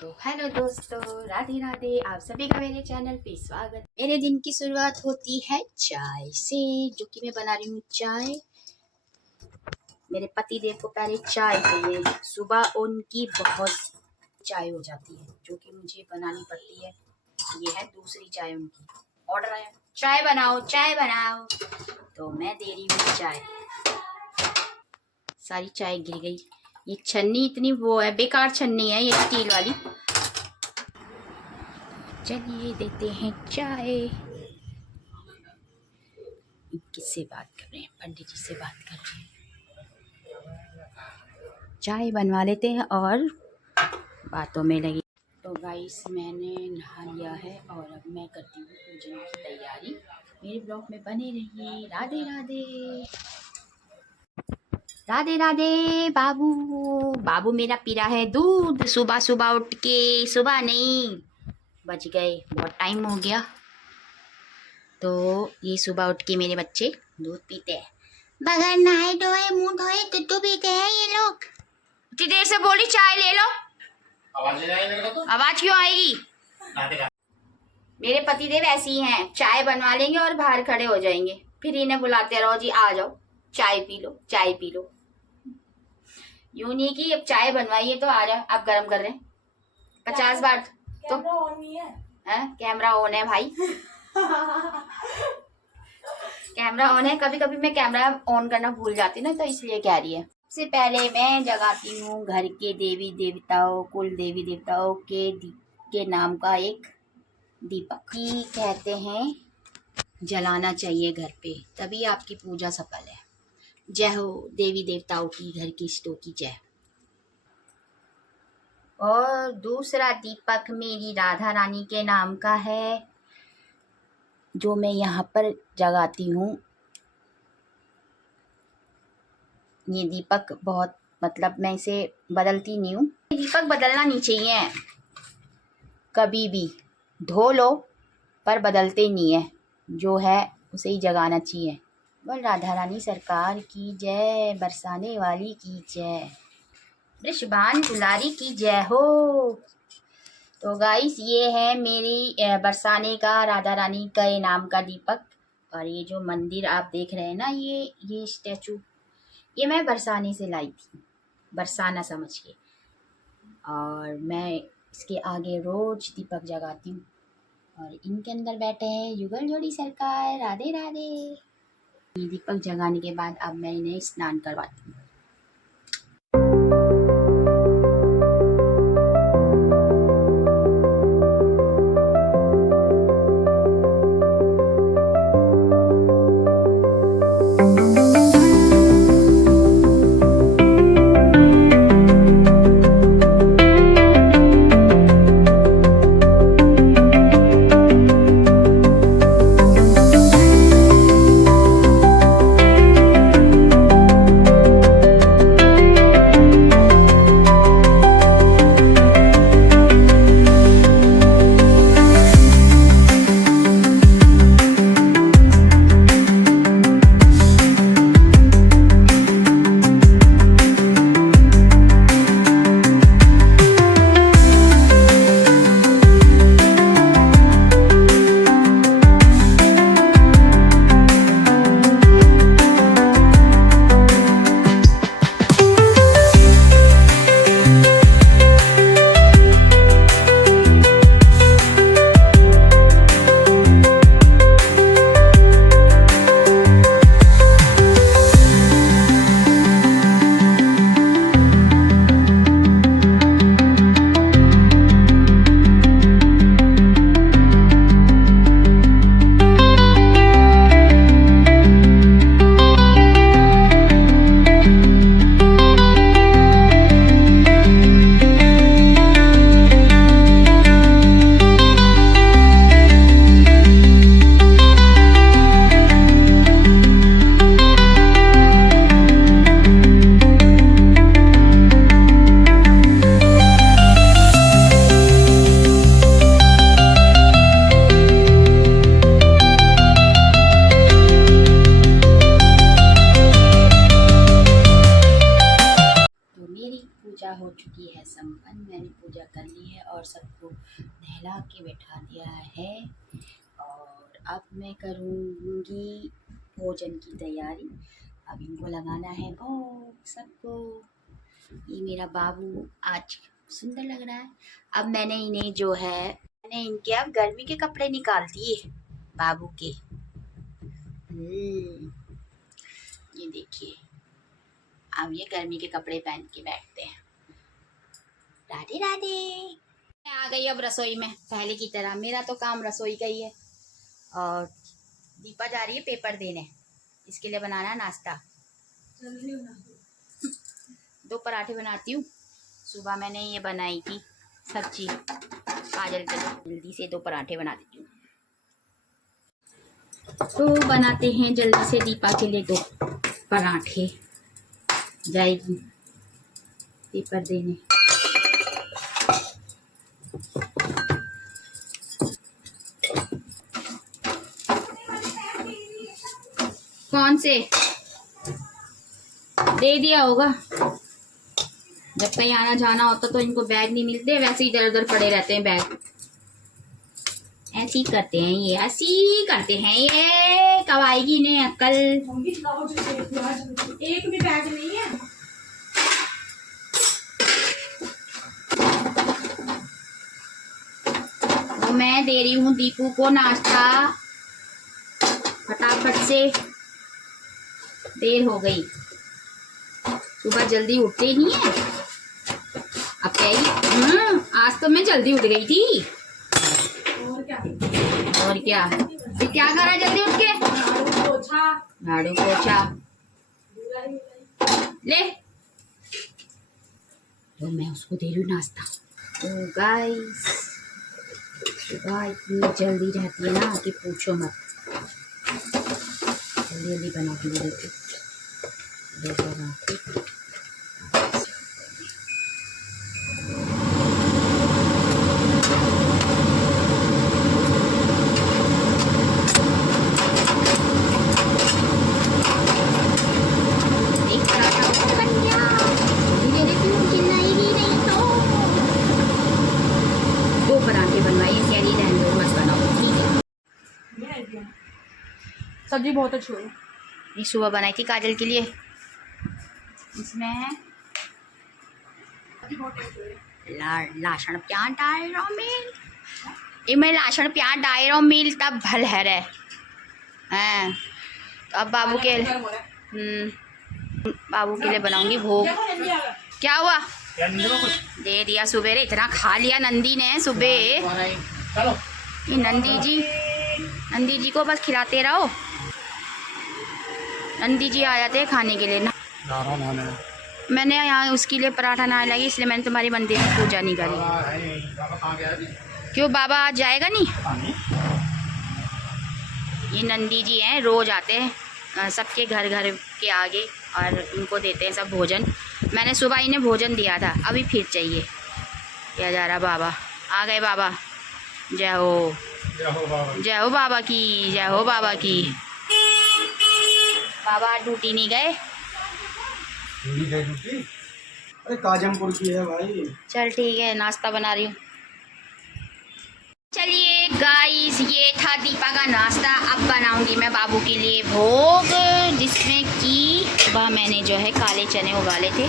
तो हेलो दोस्तों, राधे राधे। आप सभी का मेरे चैनल पे स्वागत। मेरे दिन की शुरुआत होती है चाय से, जो कि मैं बना रही हूँ चाय। मेरे पति देव को पहले चाय चाहिए। सुबह उनकी बहुत चाय हो जाती है जो कि मुझे बनानी पड़ती है। ये है दूसरी चाय उनकी। ऑर्डर आया, चाय बनाओ चाय बनाओ, तो मैं दे रही हूँ चाय। सारी चाय गिर गई। ये छन्नी इतनी वो है, बेकार छन्नी है ये स्टील वाली। चलिए देते हैं चाय। किससे बात कर रहे हैं? पंडित जी से बात कर रहे हैं। चाय बनवा लेते हैं और बातों में लगी। तो गाइस, मैंने नहा लिया है और अब मैं करती हूँ पूजन की तैयारी। मेरे ब्लॉग में बने रहिए। राधे राधे। राधे राधे। बाबू बाबू मेरा पी रहा है दूध सुबह सुबह उठ के। सुबह नहीं, बज गए, बहुत टाइम हो गया। तो ये सुबह उठ के मेरे बच्चे दूध पीते हैं। बगैर नहाए धोए मुंह धोए दूध पीते हैं ये लोग। इतनी देर से बोली चाय ले लो, आवाज नहीं आई मेरे को। तो आवाज क्यों आएगी? मेरे पतिदेव ऐसे ही हैं, चाय बनवा लेंगे और बाहर खड़े हो जाएंगे, फिर इन्हें बुलाते रहो, जी आ जाओ चाय पी लो चाय पी लो। यूं नहीं कि अब चाय बनवाइए तो आ जाओ, आप गर्म कर रहे हैं 50 बार। तो कैमरा ऑन नहीं है? कैमरा ऑन है भाई। कैमरा ऑन है। कभी कभी मैं कैमरा ऑन करना भूल जाती ना, तो इसलिए कह रही है। सबसे पहले मैं जगाती हूँ घर के देवी देवताओं, कुल देवी देवताओं के नाम का एक दीपक। ही कहते हैं जलाना चाहिए घर पे, तभी आपकी पूजा सफल है। जय हो देवी देवताओं की, घर की इष्टों की जय। और दूसरा दीपक मेरी राधा रानी के नाम का है, जो मैं यहाँ पर जगाती हूँ। ये दीपक बहुत, मतलब मैं इसे बदलती नहीं हूँ। दीपक बदलना नहीं चाहिए कभी भी, धो लो पर बदलते नहीं है, जो है उसे ही जगाना चाहिए। बोल राधा रानी सरकार की जय, बरसाने वाली की जय, वृषभान दुलारी की जय हो। तो गाइस, ये है मेरी बरसाने का, राधा रानी का ये नाम का दीपक। और ये जो मंदिर आप देख रहे हैं ना, ये स्टैचू, ये मैं बरसाने से लाई थी, बरसाना समझ के। और मैं इसके आगे रोज दीपक जगाती हूँ। और इनके अंदर बैठे हैं युगल जोड़ी सरकार। राधे राधे। ये दीपक जगाने के बाद अब मैं इन्हें स्नान करवाती हूँ। कर ली है और सबको नहला के बैठा दिया है। और अब मैं करूँगी भोजन की तैयारी। अब इनको लगाना है भोग सबको। ये मेरा बाबू आज सुंदर लग रहा है। अब मैंने इन्हें जो है मैंने इनके अब गर्मी के कपड़े निकाल दिए बाबू के। ये देखिए अब ये गर्मी के कपड़े पहन के बैठते हैं। राधे राधे। मैं आ गई अब रसोई में पहले की तरह। मेरा तो काम रसोई का ही है। और दीपा जा रही है पेपर देने। इसके लिए बनाना है नाश्ता। दो पराठे बनाती हूँ। सुबह मैंने ये बनाई थी सब्जी काजल के लिए। जल्दी से दो पराठे बना देती हूँ। तो बनाते हैं जल्दी से दीपा के लिए दो पराठे। जाएगी पेपर देने। कौन से दे दिया होगा। जब कहीं आना जाना होता तो इनको बैग नहीं मिलते, वैसे ही इधर उधर पड़े रहते हैं बैग। ऐसी करते हैं ये, ऐसी करते हैं ये। कब आएगी ने अक्ल। एक भी बैग नहीं है। तो मैं दे रही हूँ दीपू को नाश्ता फटाफट से। देर हो गई। सुबह जल्दी उठते ही नहीं है। अब क्या आज तो मैं जल्दी उठ गई थी। और क्या फिर क्या करा जल्दी उठ के। झाड़ू पोछा ले। तो मैं उसको दे रही हूँ नाश्ता। तो गाइस सुबह इतनी जल्दी रहती है ना कि पूछो मत। जल्दी जल्दी बना के दे देती। सब्जी बहुत अच्छी है। ये सुबह बनाई थी काजल के लिए। इसमें लाशण प्याज डायरो मिल। इमें लाशण प्याज डायरो मिल तब भल है रे। हैं तो अब बाबू के लिए बनाऊंगी भोग। क्या हुआ दे दिया सुबह। इतना खा लिया नंदी ने सुबह। ये नंदी जी को बस खिलाते रहो। नंदी जी आ जाते हैं खाने के लिए ना। मैंने यहाँ उसके लिए पराठा ना लगी, इसलिए मैंने तुम्हारी मंदिर में पूजा नहीं करी। क्यों बाबा आज जाएगा नहीं। ये नंदी जी हैं, रोज आते हैं सबके घर घर के आगे और इनको देते हैं सब भोजन। मैंने सुबह इन्हें भोजन दिया था, अभी फिर चाहिए। क्या जा रहा बाबा आ गए। बाबा जय हो बाबा की, जय हो बाबा की। बाबा ड्यूटी नहीं गए। अरे काजमपुर की है भाई। चल ठीक है नाश्ता बना रही हूँ। चलिए गाइस ये था दीपा का नाश्ता। अब बनाऊंगी मैं बाबू के लिए भोग, जिसमें कि सुबह मैंने जो है काले चने उबाले थे,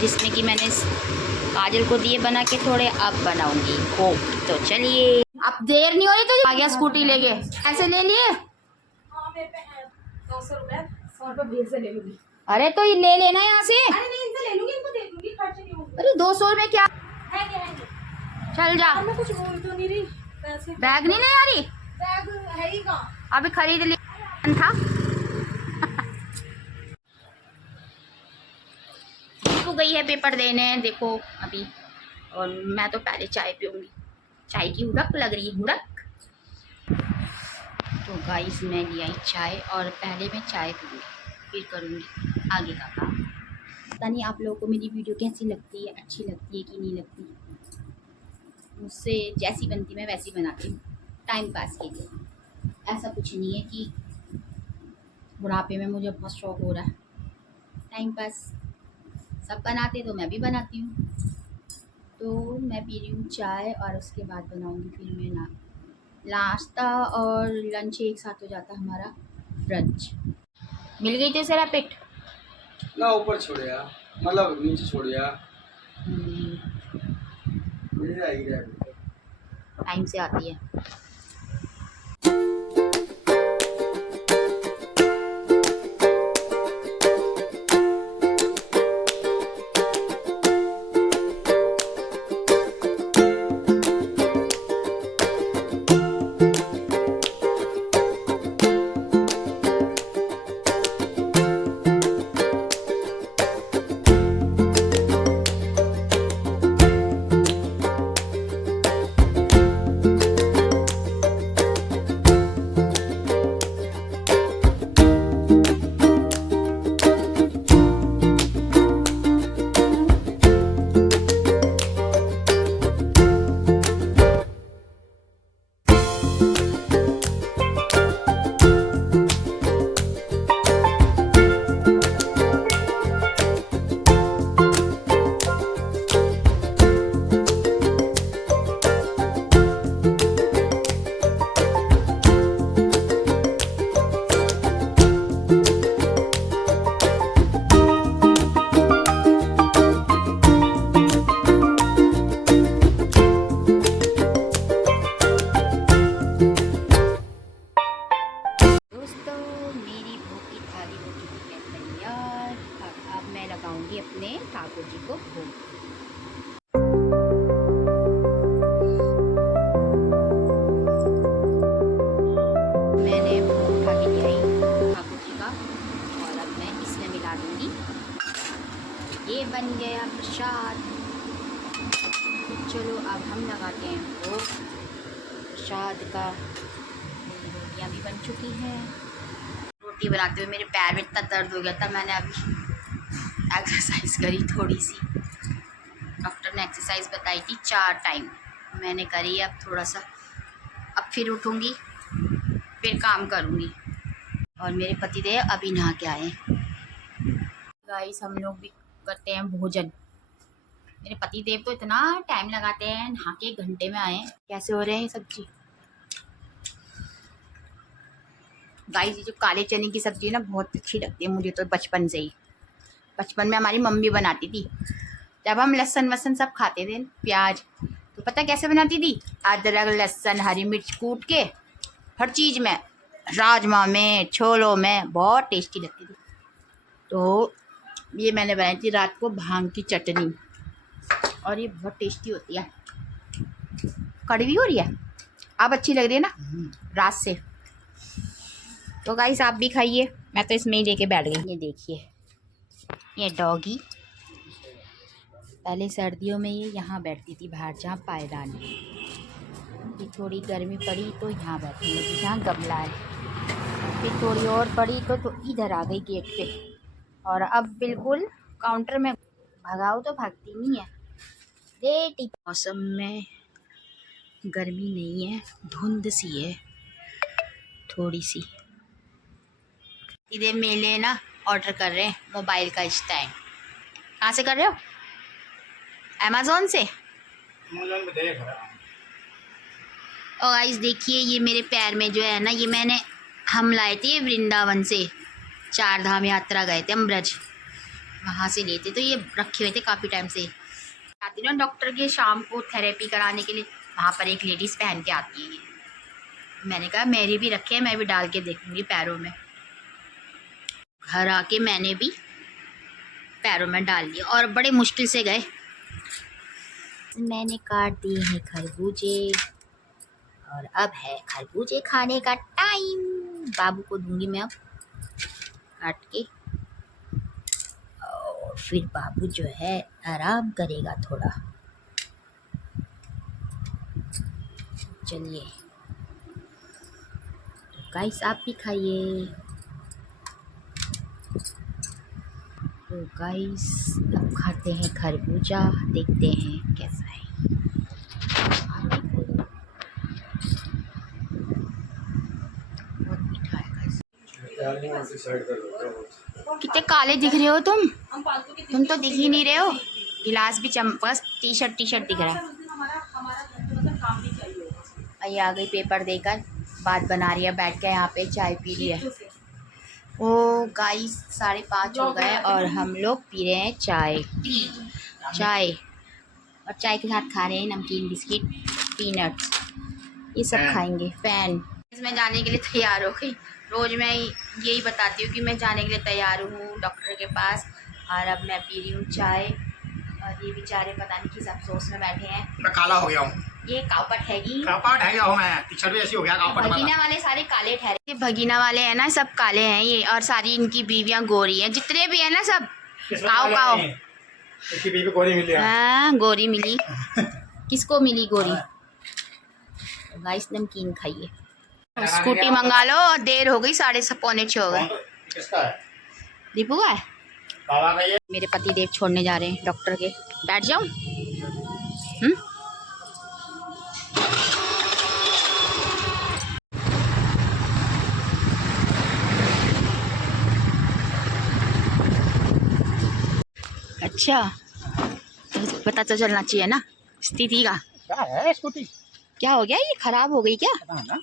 जिसमें कि मैंने काजल को दिए बना के थोड़े। अब बनाऊंगी भोग। तो चलिए अब देर नहीं हो रही तो आ गया स्कूटी लेके। ऐसे ले लिए। 200 रुपए 100 रुपए भैया से ले लूंगी। अरे तो ये ले लेना यहाँ से। अरे नहीं इनसे ले लूंगी, इनको दे दूंगी, खर्च नहीं होगा। अरे 200 में क्या है क्या है। चल जा। मैं कुछ बोल तो नहीं रही। पैसे बैग नहीं ले आ रही। बैग है ही कहाँ। अभी खरीद लिया था। तो गई है पेपर देने देखो अभी। और मैं तो पहले चाय पीऊंगी। चाय की हुड़क लग रही है, हुड़क। तो गाइस मैं लिया चाय और पहले मैं चाय पीऊंगी, फिर करूंगी आगे का काम। पता नहीं आप लोगों को मेरी वीडियो कैसी लगती है, अच्छी लगती है कि नहीं लगती। मुझसे जैसी बनती मैं वैसी बनाती हूँ टाइम पास के लिए। ऐसा कुछ नहीं है कि बुढ़ापे में मुझे बहुत शौक हो रहा है। टाइम पास सब बनाते तो मैं भी बनाती हूँ। तो मैं पी रही हूँ चाय और उसके बाद बनाऊँगी फिर मैं नाश्ता और लंच एक साथ हो जाता है हमारा ब्रंच। मिल गई थी सर पिट ना ऊपर छोड़िया मतलब नीचे छोड़िया मिल जाएगी टाइम से आती है। लगाऊंगी अपने ठाकुर जी को भोग। मैंने भोग उठा के लिया ठाकुर जी का और अब मैं इसमें मिला दूंगी। ये बन गया प्रसाद। चलो अब हम लगाते हैं भोग प्रसाद का। रोटियाँ भी बन चुकी हैं। रोटी बनाते हुए मेरे पैर में इतना दर्द हो गया था, मैंने अभी एक्सरसाइज करी थोड़ी सी। डॉक्टर ने एक्सरसाइज बताई थी 4 टाइम, मैंने करी। अब थोड़ा सा अब फिर उठूँगी फिर काम करूँगी। और मेरे पतिदेव अभी नहा के आए। गाइस हम लोग भी करते हैं भोजन। मेरे पतिदेव तो इतना टाइम लगाते हैं, नहा के 1 घंटे में आए। कैसे हो रहे हैं सब्जी। गाइस ये जो काले चने की सब्जी ना बहुत अच्छी लगती है मुझे तो बचपन से ही। बचपन में हमारी मम्मी बनाती थी, जब हम लहसुन वसन सब खाते थे, प्याज, तो पता कैसे बनाती थी। अदरक लहसुन हरी मिर्च कूट के हर चीज़ में, राजमा में छोलों में, बहुत टेस्टी लगती थी। तो ये मैंने बनाई थी रात को भांग की चटनी, और ये बहुत टेस्टी होती है। कड़वी हो रही है, अब अच्छी लग रही है ना रात से। तो गाइस आप भी खाइए, मैं तो इसमें ही लेके बैठ गई। ये देखिए ये डॉगी, पहले सर्दियों में ये यहाँ बैठती थी बाहर जहाँ पायदान है। फिर थोड़ी गर्मी पड़ी तो यहाँ बैठने लगी जहाँ गमला है। फिर थोड़ी और पड़ी तो इधर आ गई गेट पे। और अब बिल्कुल काउंटर में, भगाओ तो भागती नहीं है। रेटी मौसम में गर्मी नहीं है, धुंध सी है थोड़ी सी। इधर मेले ना ऑर्डर कर रहे हैं मोबाइल का स्टैंड। कहाँ से कर रहे हो। अमेज़ॉन से। अमेज़ॉन में देख रहा हूँ। और गाइस देखिए ये मेरे पैर में जो है ना, ये मैंने हम लाए थे वृंदावन से, 4 धाम यात्रा गए थे हम ब्रज, वहाँ से लिए थे। तो ये रखे हुए थे काफ़ी टाइम से। आती ना डॉक्टर के शाम को थेरेपी कराने के लिए, वहाँ पर एक लेडीज़ पहन के आती है ये। मैंने कहा मेरी भी रखे हैं, मैं भी डाल के देखूँगी पैरों में। घर आके मैंने भी पैरों में डाल लिया और बड़े मुश्किल से गए। मैंने काट दिए हैं खरबूजे और अब है खरबूजे खाने का टाइम। बाबू को दूंगी मैं अब काट के, और फिर बाबू जो है आराम करेगा थोड़ा। चलिए तो गाइस आप भी खाइए। तो गाइस अब खाते हैं खरबूजा, देखते हैं कैसा है। बहुत मीठा है गाइस। कितने काले दिख रहे हो तुम तो दिख ही नहीं रहे हो। गिलास भी बस टी शर्ट दिख रहा है। उस दिन हमारा मतलब काम भी चाहिए होगा। ये आ गई पेपर देकर, बात बना रही है बैठ के, यहाँ पे चाय पी रही है। तो से। ओ गाइस 5:30 हो गए और हम लोग पी रहे हैं चाय और चाय के साथ खा रहे हैं नमकीन, बिस्किट, पीनट्स, ये सब खाएंगे। फैन इसमें जाने के लिए तैयार हो गई। रोज़ मैं यही बताती हूँ कि मैं जाने के लिए तैयार हूँ डॉक्टर के पास, और अब मैं पी रही हूँ चाय। और ये बेचारे पता नहीं किस अफसोस में बैठे हैं। मैं काला हो गया हूँ। ये कापट हैगी, कापा ठह गया हूँ मैं, टी-शर्ट भी ऐसी हो गया कापा। भगीना वाले सारे काले ठहरे। ये भगीना वाले हैं ना, सब काले हैं ये, और सारी इनकी बीवियां गोरी हैं, जितने भी हैं ना सब काओ। इसकी बीवी गोरी मिली है। हाँ गोरी मिली। किसको मिली गोरी? गाइस नमकीन खाइए। स्कूटी मंगा लो, और देर हो गई, 5:30 हो गए। किसका है? दीपू का है। बाबा का ये। मेरे पति देव छोड़ने जा रहे हैं डॉक्टर के। बैठ जाऊं? अच्छा, तो पता तो चलना चाहिए ना स्थिति का। क्या है स्कूटी? क्या हो गया, ये खराब हो गई क्या? पता है ना।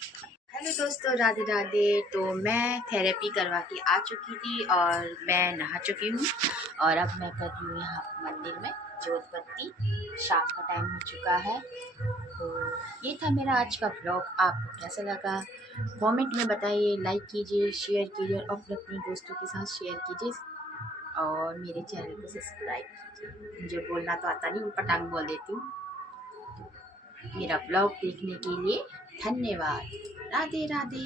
हेलो दोस्तों, राधे राधे। तो मैं थेरेपी करवा के आ चुकी थी और मैं नहा चुकी हूँ, और अब मैं कर रही हूँ यहाँ मंदिर में जोत बत्ती। शाम का टाइम हो चुका है। तो ये था मेरा आज का ब्लॉग। आपको कैसा लगा कमेंट में बताइए, लाइक कीजिए, शेयर कीजिए, और अपने दोस्तों के साथ शेयर कीजिए, और मेरे चैनल को सब्सक्राइब कीजिए। मुझे बोलना तो आता नहीं, पटांग बोल देती हूँ। मेरा ब्लॉग देखने के लिए धन्यवाद। राधे राधे।